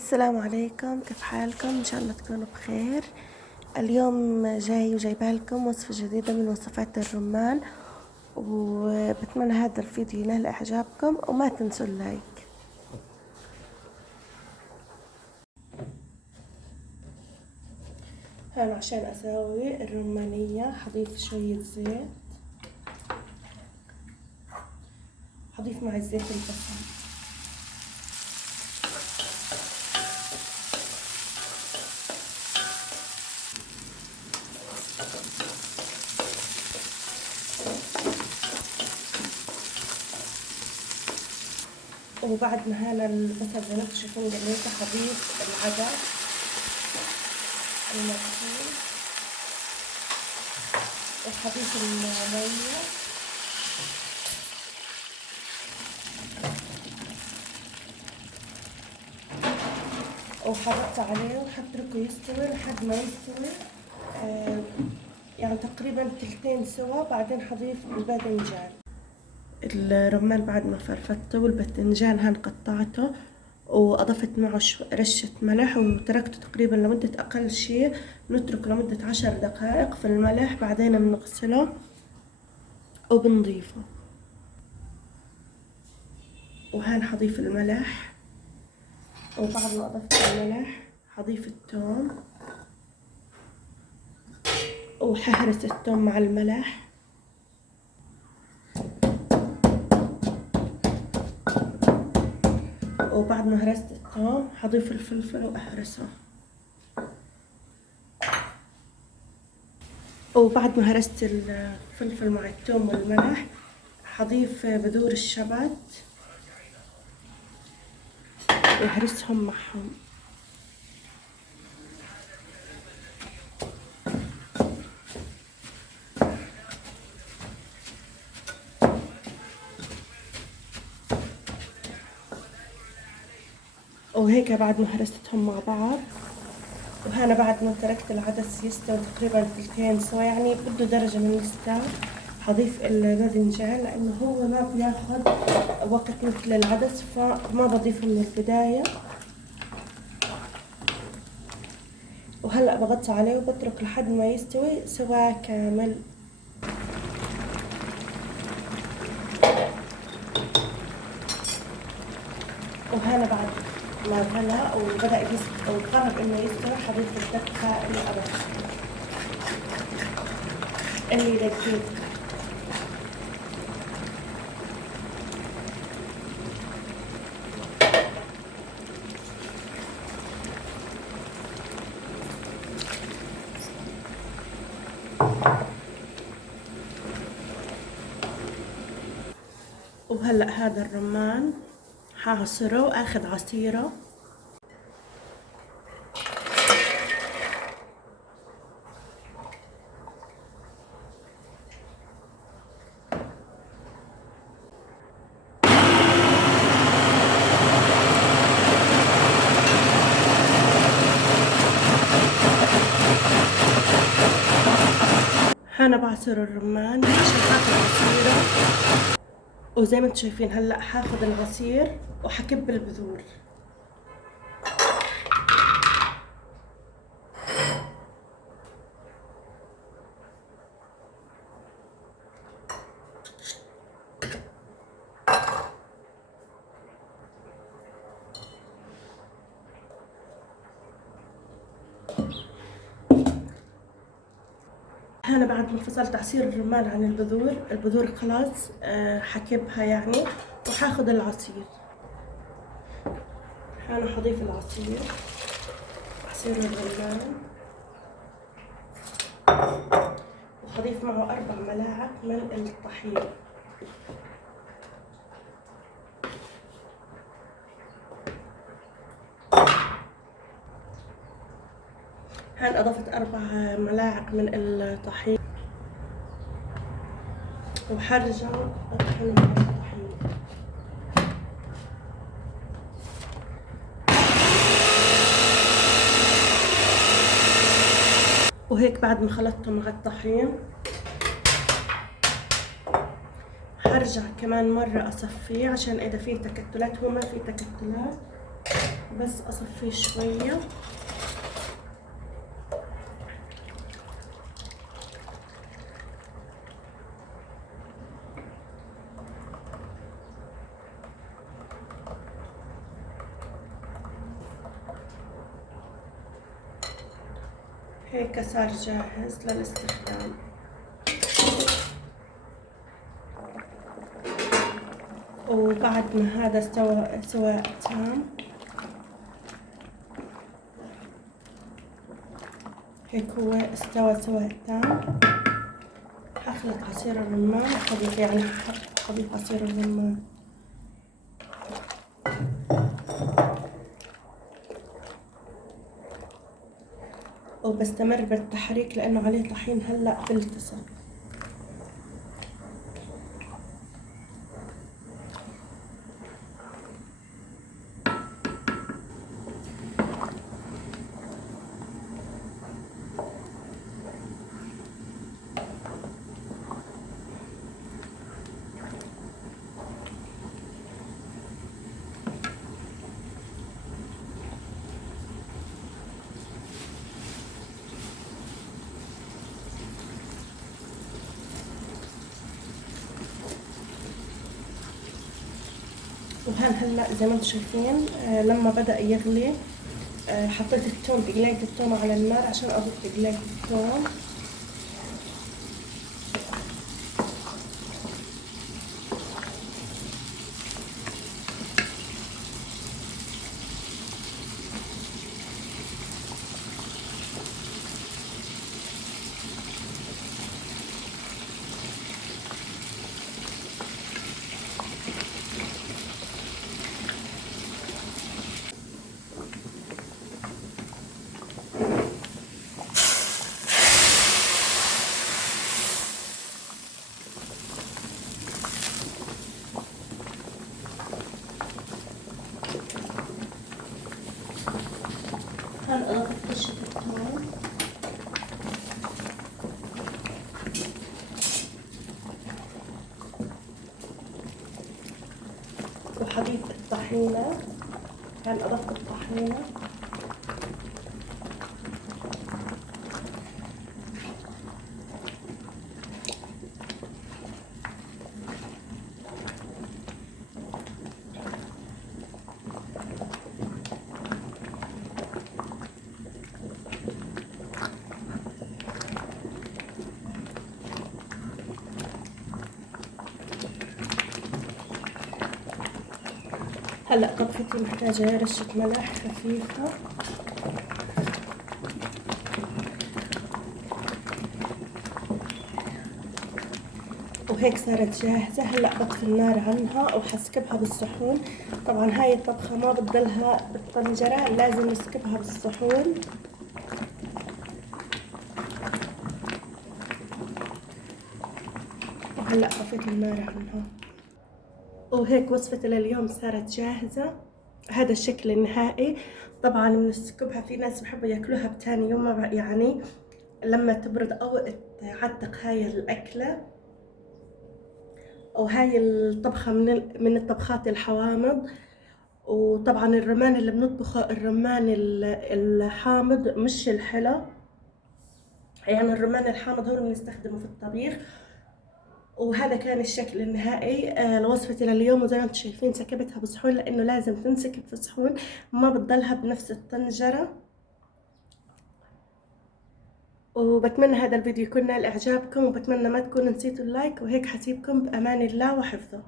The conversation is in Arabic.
السلام عليكم، كيف حالكم؟ ان شاء الله تكونوا بخير. اليوم جاي وجايبه لكم وصفة جديدة من وصفات الرمان، وبتمنى هذا الفيديو ينال اعجابكم وما تنسوا اللايك. هون عشان اسوي الرمانية حضيف شوية زيت، حضيف مع الزيت البصل، وبعد ما هنا البصل زي ما انتم شايفين قليته حضيف العدس المغسول وحضيف المية وحرقت عليه وحتركه يستوي لحد ما يستوي، يعني تقريبا تلتين سوا. بعدين حضيف الباذنجان. الرمان بعد ما فرفته والباذنجان هان قطعته واضفت معه رشة ملح وتركته تقريبا لمدة اقل شيء نتركه لمدة 10 دقائق في الملح. بعدين بنغسله وبنضيفه، وهان حضيف الملح. وبعد ما اضفت الملح حضيف الثوم وحهرس الثوم مع الملح، وبعد ما هرست الثوم حضيف الفلفل واهرسه. وبعد ما هرست الفلفل مع الثوم والملح حضيف بذور الشبت واهرسهم معهم. وهيك بعد ما هرستهم مع بعض، وهنا بعد ما تركت العدس يستوي تقريبا تلتين سوا، يعني بده درجة من الاستوى، حضيف الباذنجان لانه هو ما بياخد وقت مثل العدس فما بضيفه من البداية. وهلأ بغطي عليه وبترك لحد ما يستوي سوا كامل. وهنا بعد ما غلى وبدأ يستوي أو قرب إنه يستوي حضيف الدقة اللي قبل اللي لقيت. وهلأ هذا الرمان حاعصره واخذ عصيره. انا بعصر الرمان عشان اخذ عصيره، وزي ما انتم شايفين هلا حاخذ العصير وحكب البذور. هنا بعد ما فصلت عصير الرمان عن البذور خلاص حكبها يعني، وحاخذ العصير. هنا حضيف العصير، عصير الرمان، وحضيف معه 4 ملاعق من الطحين. هان اضفت 4 ملاعق من الطحين وحرجع اطحن مع الطحين. وهيك بعد ما خلطته مع الطحين حرجع كمان مرة اصفيه عشان اذا فيه تكتلات. هو ما فيه تكتلات، بس اصفيه شوية. هيك صار جاهز للاستخدام. وبعد ما هذا استوى سواء تام، هيك هو استوى سواء تام، حخلط عصير الرمان وحضيف يعني حضيف عصير الرمان. وبستمر بالتحريك لأنه عليه طحين هلأ بلتصق. وهان هلا زي ما انتم شايفين لما بدأ يغلي حطيت الثوم، بقلاية الثوم على النار عشان اضيف بقلاية الثوم. هان اضفت رشة الثوم وحضيف الطحينة. هان اضفت الطحينة هلا طبختي محتاجة رشة ملح خفيفة. وهيك صارت جاهزة. هلا بطفي النار عنها وحسكبها بالصحون. طبعا هاي الطبخة ما بتضلها بالطنجرة، لازم نسكبها بالصحون. وهلا طفيت النار عنها. وهيك وصفتي لليوم صارت جاهزة. هذا الشكل النهائي. طبعا بنسكبها، في ناس بحبوا ياكلوها بتاني يوم يعني لما تبرد او تعتق هاي الاكلة. وهاي الطبخة من الطبخات الحوامض. وطبعا الرمان اللي بنطبخه الرمان الحامض مش الحلو، يعني الرمان الحامض هو اللي بنستخدمه في الطبيخ. وهذا كان الشكل النهائي لوصفتي لليوم. وزي ما انتم شايفين سكبتها بصحون لانه لازم تنسكب في صحون، ما بتضلها بنفس الطنجرة. وبتمنى هذا الفيديو يكون نال اعجابكم، وبتمنى ما تكونوا نسيتوا اللايك. وهيك حسيبكم بامان الله وحفظه.